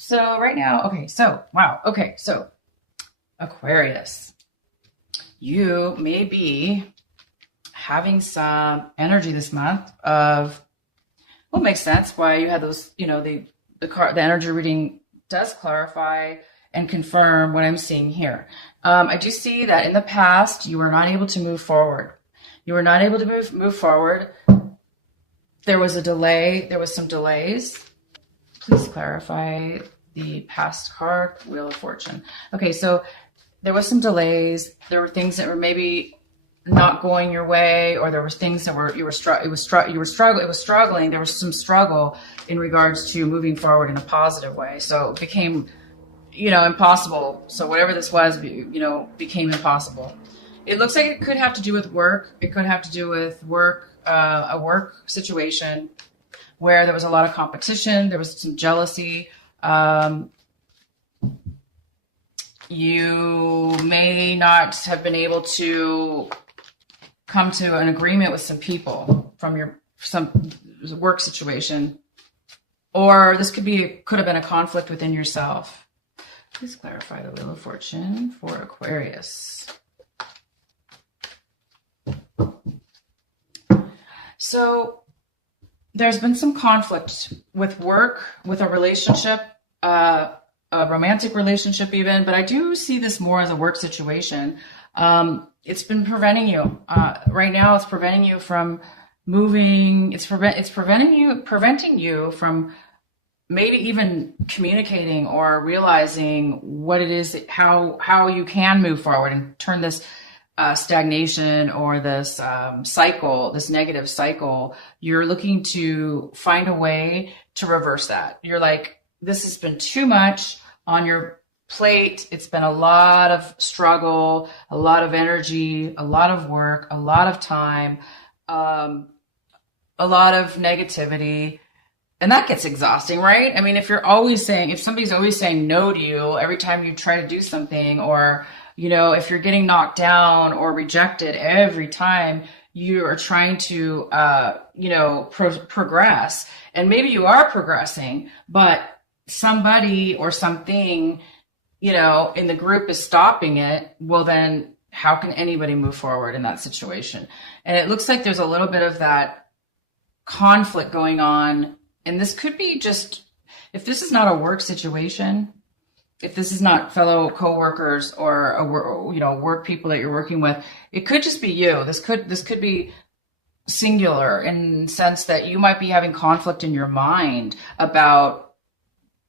So right now, okay, so wow, okay, so Aquarius, you may be having some energy this month of what makes sense why you had those, the energy reading does clarify and confirm what I'm seeing here. I do see that in the past you were not able to move forward. You were not able to move forward. There was a delay. There was some delays. Please clarify the past card, Wheel of Fortune. Okay, so there was some delays. There were things that were maybe not going your way, or there were things that were struggling. There was some struggle in regards to moving forward in a positive way. So it became, impossible. So whatever this was, became impossible. It looks like it could have to do with work. It could have to do with work, a work situation where there was a lot of competition. There was some jealousy. You may not have been able to come to an agreement with some people from some work situation, or this could have been a conflict within yourself. Please clarify the Wheel of Fortune for Aquarius. So there's been some conflict with work, with a relationship, a romantic relationship even, but I do see this more as a work situation. It's been preventing you. Right now it's preventing you from moving. It's preventing you from maybe even communicating or realizing what it is, how you can move forward and turn this stagnation or this cycle, this negative cycle. You're looking to find a way to reverse that. You're like, this has been too much on your plate. It's been a lot of struggle, a lot of energy, a lot of work, a lot of time, a lot of negativity. And that gets exhausting, right? I mean, if somebody's always saying no to you every time you try to do something, or if you're getting knocked down or rejected every time you are trying to, progress, and maybe you are progressing, but somebody or something, in the group is stopping it, well, then how can anybody move forward in that situation? And it looks like there's a little bit of that conflict going on. And this could be just, if this is not a work situation, if this is not fellow coworkers or work people that you're working with, it could just be you. This could be singular in the sense that you might be having conflict in your mind about,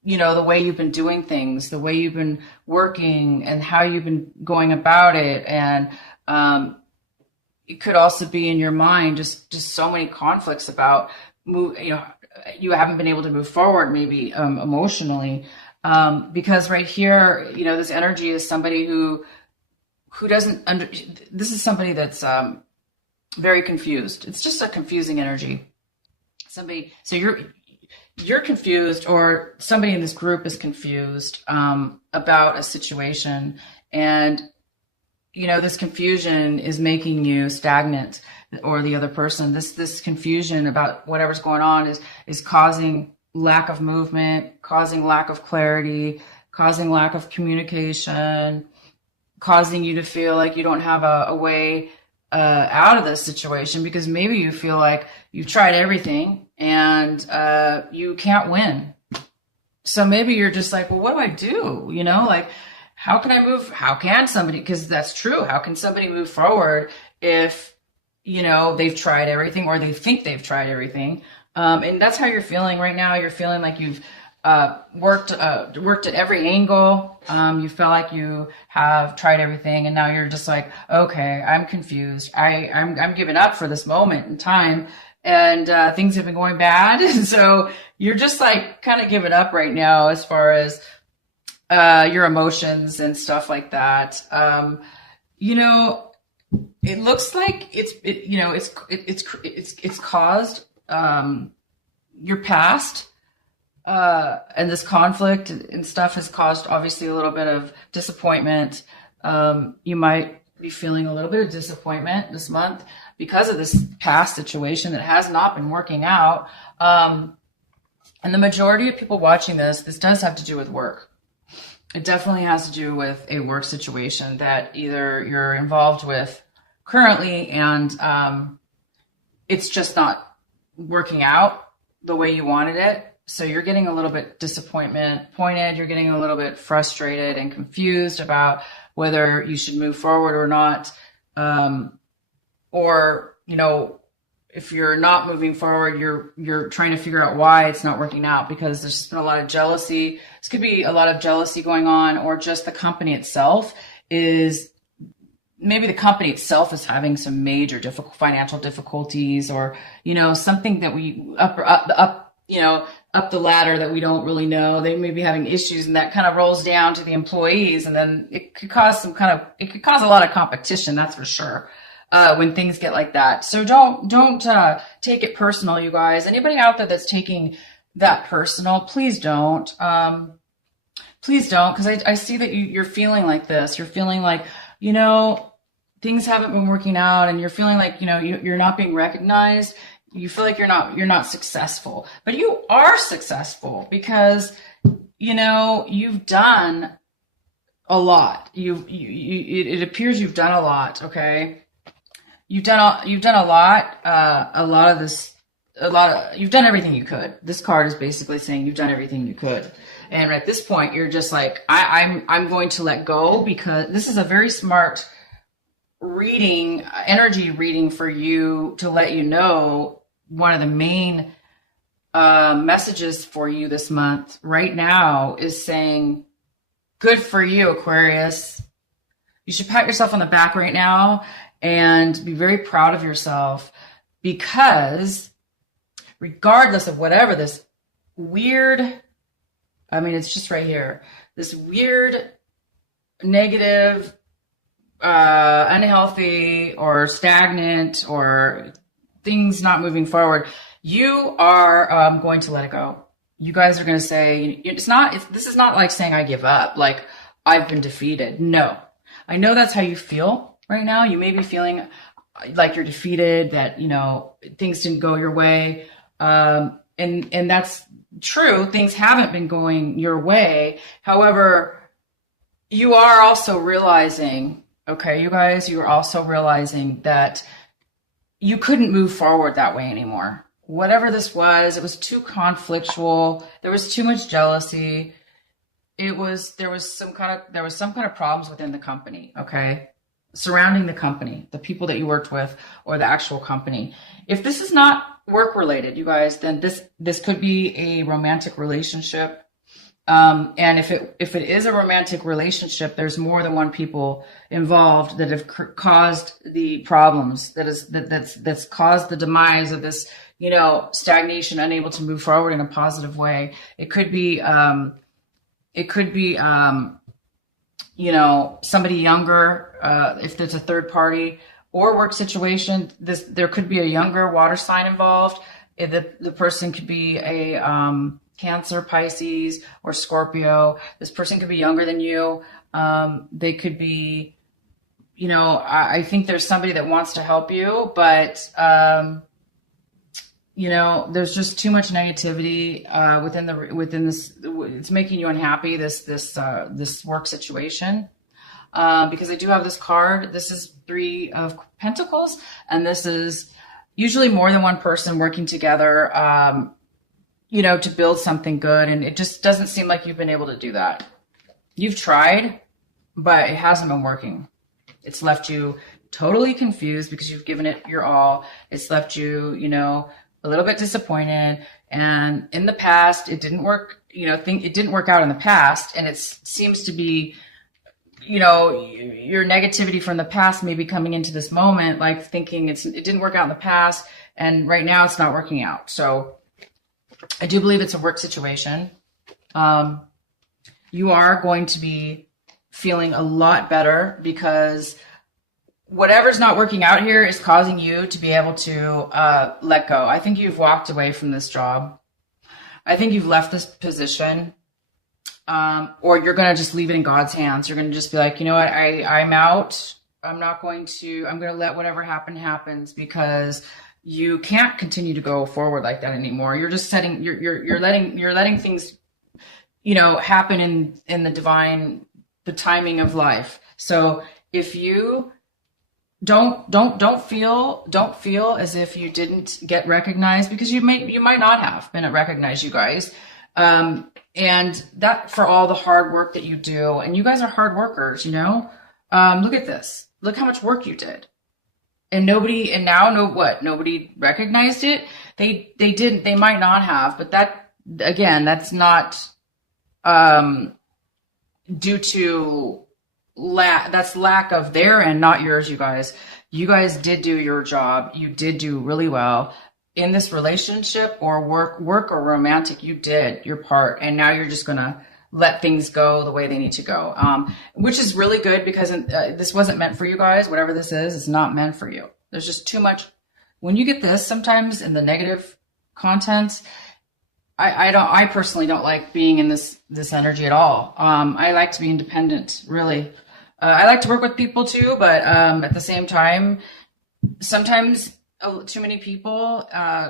the way you've been doing things, the way you've been working, and how you've been going about it. And it could also be in your mind just so many conflicts about you haven't been able to move forward, maybe emotionally. Because right here, this energy is somebody who doesn't this is somebody that's very confused. It's just a confusing energy. So you're confused, or somebody in this group is confused about a situation, and this confusion is making you stagnant, or the other person. This confusion about whatever's going on is causing lack of movement, causing lack of clarity, causing lack of communication, causing you to feel like you don't have a way out of this situation, because maybe you feel like you've tried everything and you can't win. So maybe you're just like, well, what do I do? How can I move? How can somebody, because that's true. How can somebody move forward if, they've tried everything, or they think they've tried everything? And that's how you're feeling right now. You're feeling like you've worked at every angle. You feel like you have tried everything, and now you're just like, okay, I'm confused. I'm giving up for this moment in time, and things have been going bad. And so you're just like kind of giving up right now as far as your emotions and stuff like that. It looks like it's caused your past, and this conflict and stuff has caused obviously a little bit of disappointment. You might be feeling a little bit of disappointment this month because of this past situation that has not been working out. And the majority of people watching this does have to do with work. It definitely has to do with a work situation that either you're involved with currently and it's just not working out the way you wanted it. So you're getting a little bit disappointed, you're getting a little bit frustrated and confused about whether you should move forward or not. Or, you know, if you're not moving forward, you're trying to figure out why it's not working out, because there's just been a lot of jealousy. This could be a lot of jealousy going on, or just the company itself is, maybe the company itself is having some major financial difficulties, or, you know, something that we up the ladder that we don't really know. They may be having issues, and that kind of rolls down to the employees, and then it could cause a lot of competition. That's for sure. When things get like that. So don't take it personal, you guys. Anybody out there that's taking that personal, please don't. Please don't, because I see that you're feeling like this. You're feeling like, you know, things haven't been working out, and you're feeling like, you know, you're not being recognized. You feel like you're not successful, but you are successful because, you know, you've done a lot. It appears you've done a lot. Okay. You've done a lot. You've done everything you could. This card is basically saying you've done everything you could. And at this point, you're just like, I'm going to let go, because this is a very smart reading, energy reading for you, to let you know one of the main messages for you this month right now is saying, good for you, Aquarius. You should pat yourself on the back right now and be very proud of yourself, because regardless of whatever this weird, I mean, it's just right here, this weird, negative, unhealthy or stagnant or things not moving forward, you are going to let it go. You guys are going to say, this is not like saying I give up, like I've been defeated. No, I know that's how you feel. Right now, you may be feeling like you're defeated, that, you know, things didn't go your way. And that's true. Things haven't been going your way. However, you are also realizing, okay, you guys, you are also realizing that you couldn't move forward that way anymore. Whatever this was, it was too conflictual. There was too much jealousy. There was some kind of problems within the company. Okay. Surrounding the company, the people that you worked with, or the actual company. If this is not work related, you guys, then this could be a romantic relationship. And if it is a romantic relationship, there's more than one people involved that have caused the problems, that's caused the demise of this, you know, stagnation, unable to move forward in a positive way. It could be you know, somebody younger, if there's a third party or work situation, there could be a younger water sign involved. The person could be a Cancer, Pisces, or Scorpio. This person could be younger than you. They could be, you know, I think there's somebody that wants to help you, but you know, there's just too much negativity within this. It's making you unhappy, this work situation, because I do have this card. This is 3 of Pentacles, and this is usually more than one person working together, you know, to build something good. And it just doesn't seem like you've been able to do that. You've tried, but it hasn't been working. It's left you totally confused because you've given it your all. It's left you, you know, a little bit disappointed. And in the past, it didn't work, you know, it didn't work out in the past. And it seems to be, you know, your negativity from the past may be coming into this moment, like thinking it didn't work out in the past, and right now it's not working out. So I do believe it's a work situation. You are going to be feeling a lot better, because whatever's not working out here is causing you to be able to let go. I think you've walked away from this job. I think you've left this position, or you're going to just leave it in God's hands. You're going to just be like, you know what, I'm out. I'm going to let whatever happens, because you can't continue to go forward like that anymore. You're just setting, you're letting things, you know, happen in the timing of life. So if you don't feel as if you didn't get recognized, because you might not have been recognized, you guys. And that for all the hard work that you do, and you guys are hard workers, you know. Look at this. Look how much work you did. And nobody recognized it. They didn't, they might not have, but that, again, that's not due to lack of their end, not yours, you guys. You guys did do your job. You did do really well in this relationship or work or romantic. You did your part, and now you're just gonna let things go the way they need to go, which is really good, because this wasn't meant for you guys. Whatever this is, it's not meant for you. There's just too much. When you get this sometimes in the negative content, I personally don't like being in this energy at all. I like to be independent, really. I like to work with people too, but at the same time, sometimes too many people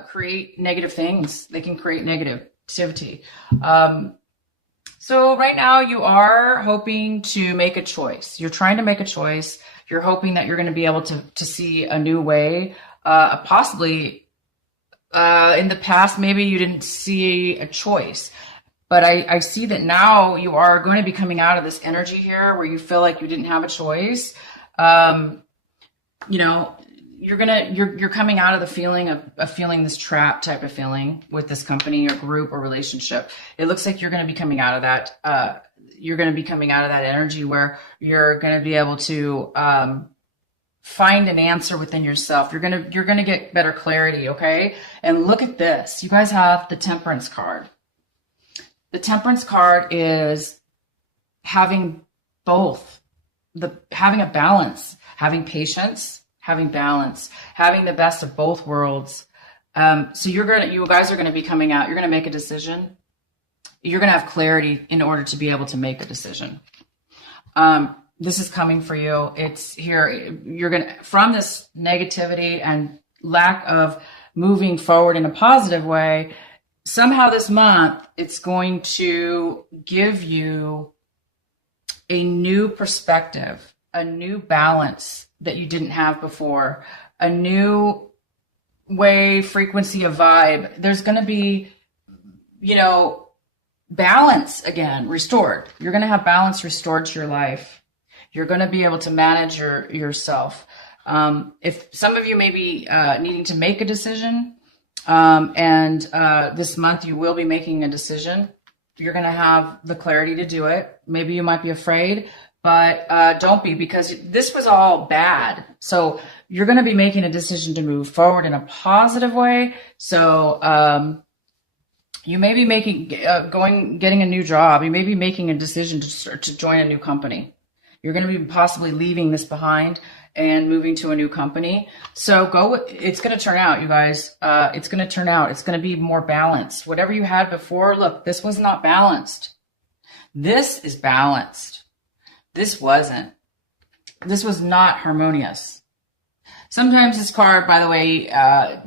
create negative things. They can create negativity. So right now you are hoping to make a choice. You're trying to make a choice. You're hoping that you're going to be able to see a new way, possibly in the past, maybe you didn't see a choice. But I see that now you are going to be coming out of this energy here where you feel like you didn't have a choice. You know, you're coming out of the feeling of feeling this trap type of feeling with this company or group or relationship. It looks like you're going to be coming out of that. You're going to be coming out of that energy where you're going to be able to find an answer within yourself. You're going to get better clarity. Okay. And look at this. You guys have the Temperance card. The Temperance card is having both, having a balance, having patience, having balance, having the best of both worlds. So you guys are going to be coming out. You're going to make a decision. You're going to have clarity in order to be able to make a decision. This is coming for you. It's here. You're going to, from this negativity and lack of moving forward in a positive way, somehow this month, it's going to give you a new perspective, a new balance that you didn't have before, a new way, frequency of vibe. There's going to be, you know, balance again, restored. You're going to have balance restored to your life. You're going to be able to manage yourself. If some of you may be needing to make a decision, and this month you will be making a decision. You're going to have the clarity to do it. Maybe you might be afraid, but don't be, because this was all bad. So you're going to be making a decision to move forward in a positive way. So you may be getting a new job. You may be making a decision to join a new company. You're going to be possibly leaving this behind and moving to a new company. So it's going to turn out, you guys. It's going to turn out. It's going to be more balanced. Whatever you had before, look, this was not balanced. This is balanced. This wasn't. This was not harmonious. Sometimes this card, by the way,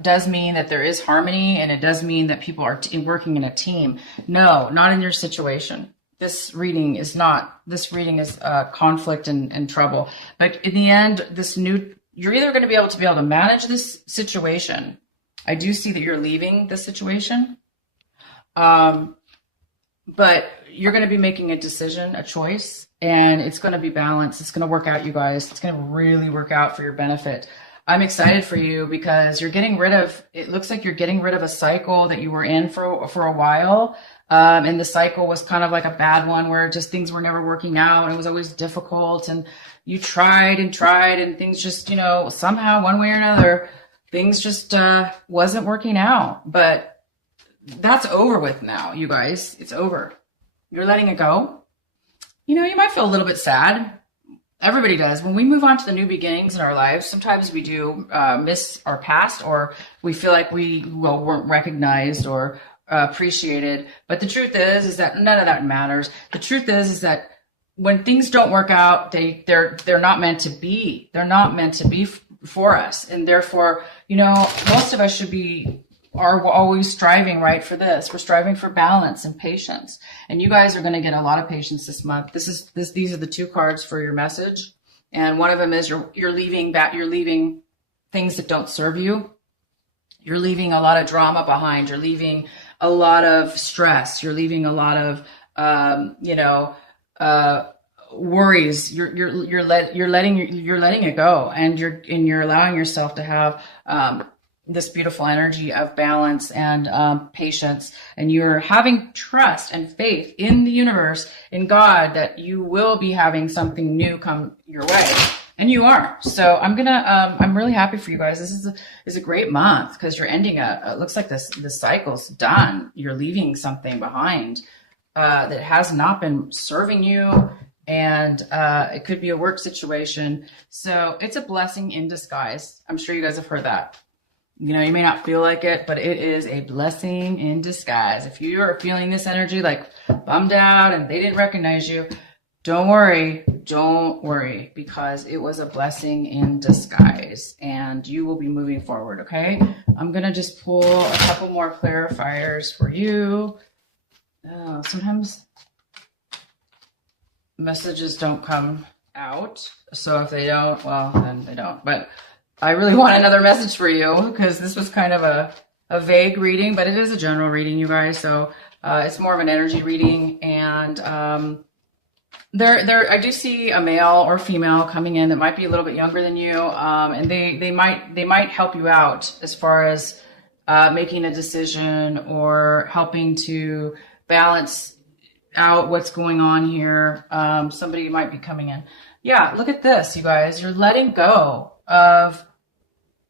does mean that there is harmony, and it does mean that people are working in a team. No, not in your situation. This reading is not. This reading is conflict and trouble. But in the end, you're either going to be able to manage this situation. I do see that you're leaving this situation. But you're going to be making a decision, a choice, and it's going to be balanced. It's going to work out, you guys. It's going to really work out for your benefit. I'm excited for you because you're getting rid of, it looks like you're getting rid of a cycle that you were in for a while. And the cycle was kind of like a bad one where just things were never working out. And it was always difficult. And you tried and things just, you know, somehow one way or another, things just wasn't working out. But that's over with now, you guys. It's over. You're letting it go. You know, you might feel a little bit sad. Everybody does. When we move on to the new beginnings in our lives, sometimes we do miss our past, or we feel like we weren't recognized or appreciated. But the truth is that none of that matters. The truth is that when things don't work out, they're not meant to be. They're not meant to be for us. And therefore, you know, most of us are always striving, right, for this. We're striving for balance and patience. And you guys are going to get a lot of patience this month. These are the 2 cards for your message. And one of them is you're leaving things that don't serve you. You're leaving a lot of drama behind. You're leaving a lot of stress. You're leaving a lot of, worries. You're letting it go, and you're allowing yourself to have this beautiful energy of balance and patience, and you're having trust and faith in the universe, in God, that you will be having something new come your way, and you are. So I'm really happy for you guys. This is a great month, because you're ending it looks like the cycle's done. You're leaving something behind that has not been serving you. And it could be a work situation. So it's a blessing in disguise. I'm sure you guys have heard that. You know, you may not feel like it, but it is a blessing in disguise. If you are feeling this energy, like bummed out and they didn't recognize you, don't worry, because it was a blessing in disguise, and you will be moving forward, okay? I'm going to just pull a couple more clarifiers for you. Sometimes messages don't come out, so if they don't, well, then they don't. But I really want another message for you, because this was kind of a vague reading, but it is a general reading, you guys. So it's more of an energy reading, and I do see a male or female coming in that might be a little bit younger than you, and they might help you out as far as making a decision or helping to balance out what's going on here. Somebody might be coming in. Yeah, look at this, you guys. You're letting go of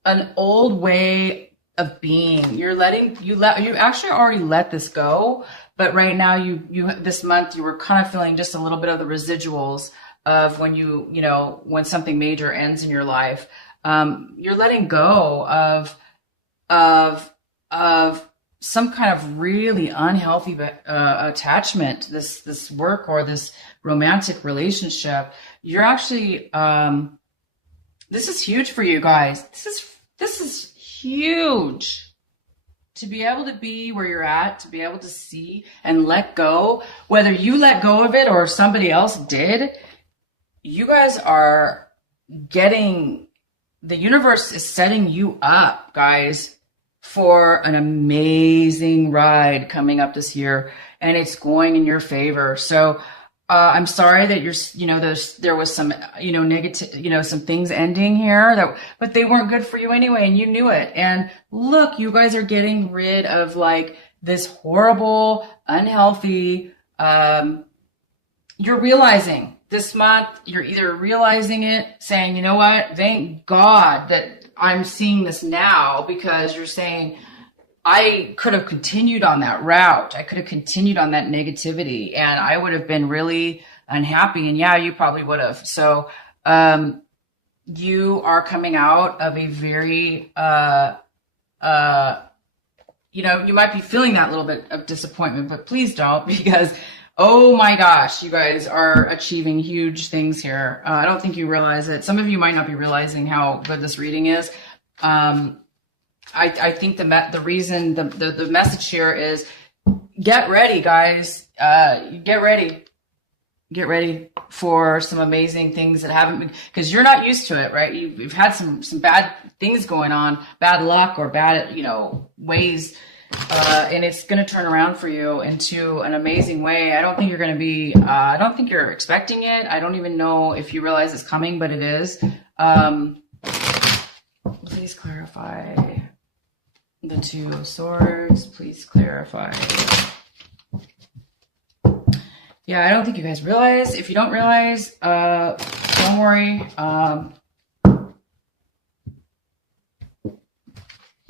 an old way of being. You actually already let this go, but right now you this month you were kind of feeling just a little bit of the residuals of when when something major ends in your life. You're letting go of some kind of really unhealthy attachment, this work or this romantic relationship. You're actually this is huge for you guys. This is huge. To be able to be where you're at, to be able to see and let go, whether you let go of it or somebody else did, you guys are the universe is setting you up, guys, for an amazing ride coming up this year, and it's going in your favor. So I'm sorry that there was some, negative, some things ending here but they weren't good for you anyway, and you knew it. And look, you guys are getting rid of like this horrible, unhealthy, you're realizing this month, you're either realizing it, saying, you know what, thank God that I'm seeing this now, because you're saying, I could have continued on that route. I could have continued on that negativity, and I would have been really unhappy. And yeah, you probably would have. So you are coming out of a very, you might be feeling that little bit of disappointment, but please don't, because, oh my gosh, you guys are achieving huge things here. I don't think you realize it. Some of you might not be realizing how good this reading is. I think the reason the message here is get ready, guys. Get ready for some amazing things that haven't been, because you're not used to it, right? You've had some bad things going on, bad luck or bad, ways, and it's going to turn around for you into an amazing way. I don't think you're going to be, I don't think you're expecting it. I don't even know if you realize it's coming, but it is. Please clarify. The Two of Swords, please clarify. Yeah, I don't think you guys realize. If you don't realize, don't worry.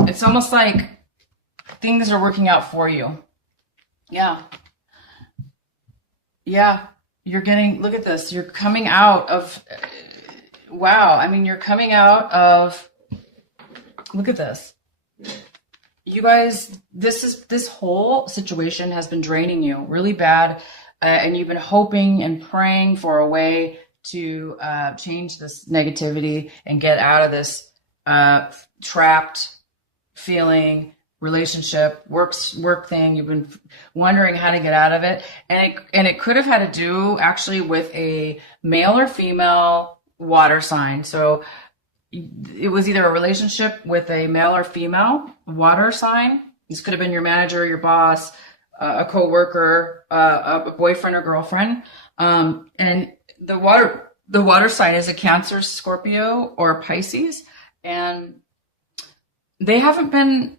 It's almost like things are working out for you. Yeah. Yeah, you're getting, look at this. You're coming out of, wow. I mean, you're coming out of, look at this. You guys, this whole situation has been draining you really bad, and you've been hoping and praying for a way to change this negativity and get out of this trapped feeling, relationship, work thing. You've been wondering how to get out of it. And it could have had to do actually with a male or female water sign. So it was either a relationship with a male or female water sign. This could have been your manager, your boss, a coworker, a boyfriend or girlfriend. And the water sign is a Cancer, Scorpio, or Pisces. And they haven't been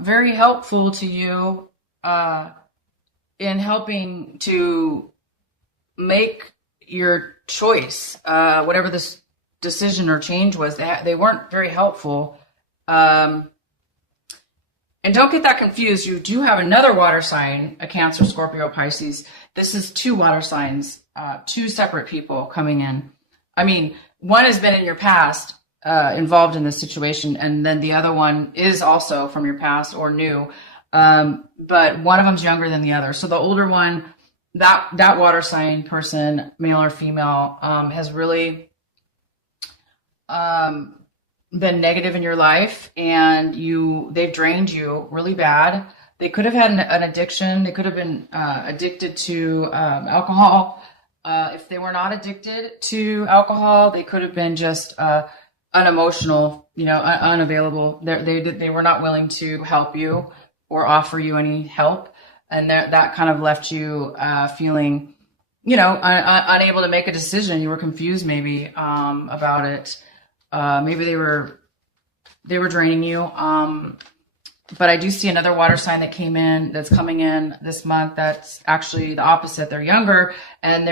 very helpful to you in helping to make your choice, whatever this decision or change was. They weren't very helpful. And don't get that confused. You do have another water sign, a Cancer, Scorpio, Pisces. This is two water signs, two separate people coming in. I mean, one has been in your past, involved in this situation, and then the other one is also from your past or new, but one of them's younger than the other. So the older one, that water sign person, male or female, has really been negative in your life, and they've drained you really bad. They could have had an addiction. They could have been addicted to alcohol. If they were not addicted to alcohol, they could have been just unemotional, unavailable. They were not willing to help you or offer you any help. And that kind of left you feeling, unable to make a decision. You were confused maybe about it. Maybe they were draining you. But I do see another water sign that's coming in this month. That's actually the opposite. They're younger, and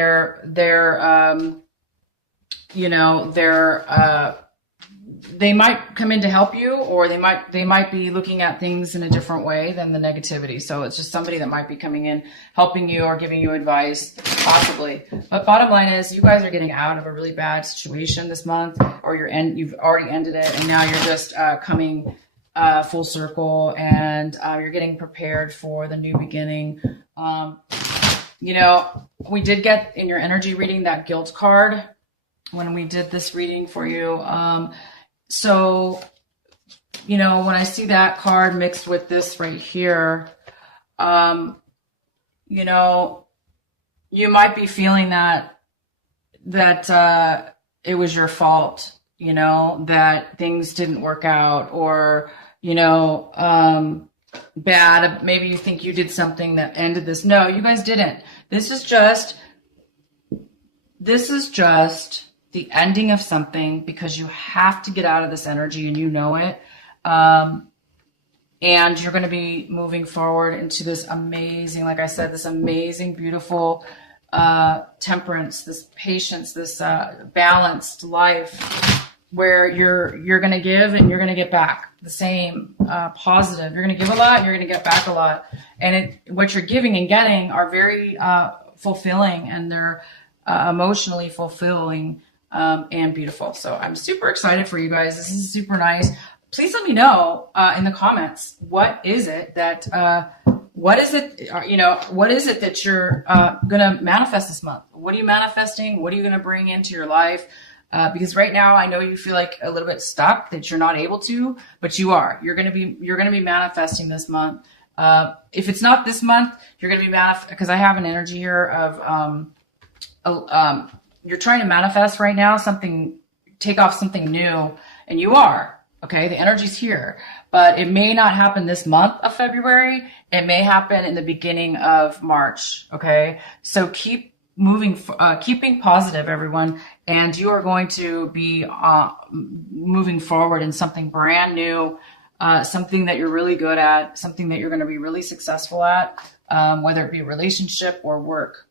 they might come in to help you, or they might be looking at things in a different way than the negativity. So it's just somebody that might be coming in, helping you or giving you advice, possibly. But bottom line is, you guys are getting out of a really bad situation this month, or you've already ended it, and now you're just coming full circle, and you're getting prepared for the new beginning. We did get in your energy reading that guilt card when we did this reading for you. So, when I see that card mixed with this right here, you might be feeling that it was your fault, that things didn't work out, or, bad. Maybe you think you did something that ended this. No, you guys didn't. This is just the ending of something, because you have to get out of this energy, and you know it. And you're going to be moving forward into this amazing, like I said, this amazing, beautiful temperance, this patience, this balanced life, where you're going to give and you're going to get back the same, positive. You're going to give a lot, you're going to get back a lot. And what you're giving and getting are very fulfilling, and they're emotionally fulfilling and beautiful. So I'm super excited for you guys. This is super nice. Please let me know in the comments, what is it that you're going to manifest this month? What are you manifesting? What are you going to bring into your life? Because right now, I know you feel like a little bit stuck, that you're not able to, but you are. You're going to be manifesting this month. If it's not this month, you're going to be because I have an energy here of you're trying to manifest right now take off something new, and you are. Okay, the energy's here, but it may not happen this month of February. It may happen in the beginning of March. Okay, so keep keeping positive, everyone, and you are going to be moving forward in something brand new, something that you're really good at, something that you're going to be really successful at, whether it be a relationship or work.